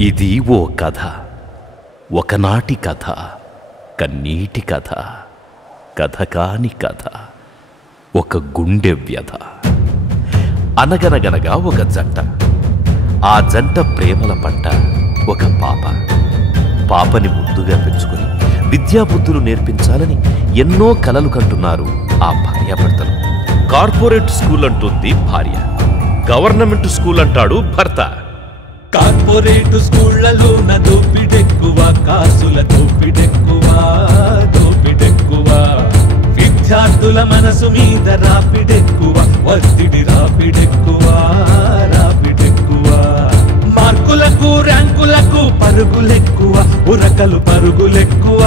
ఇది ఓ కథ. ఒకనాటి కథ కన్నీటి కథ కథ కాని కథ ఒక గుండె వ్యధ. అనగనగనగా ఒక జంట. ఆ జంట ప్రేమల పంట ఒక పాప. పాపని ముద్దుగా పెంచుకుని విద్యాబుద్ధులు నేర్పించాలని ఎన్నో కలలు కంటున్నారు ఆ భార్యాభర్తలు. కార్పొరేట్ స్కూల్ అంటుంది భార్య. గవర్నమెంట్ స్కూల్ అంటాడు భర్త. కార్పొరేట్ స్కూళ్ళలోన దోపిడెక్కువ కాసుల దోపిడెక్కువ దోపిడెక్కువ. విద్యార్థుల మనసు మీద రాపిడెక్కువ ఒత్తిడి రాపిడెక్కువ రాపిడెక్కువ. మార్కులకు ర్యాంకులకు పరుగులెక్కువ ఉరకలు పరుగులెక్కువ.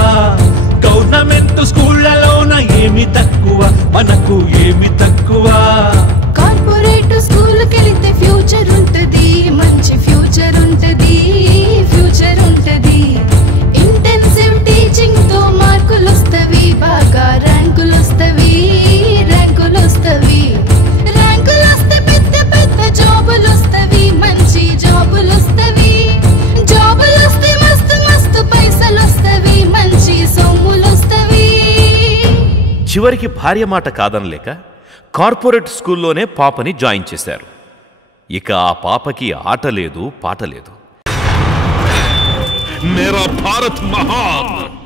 గవర్నమెంట్ స్కూళ్ళలోన ఏమి తక్కువ మనకు ఏమి తక్కువ. చివరికి భార్య మాట కాదనలేక కార్పొరేట్ స్కూల్లోనే పాపని జాయిన్ చేశారు. ఇక ఆ పాపకి ఆట లేదు పాట లేదు. మేరా భారత్ మహాన్!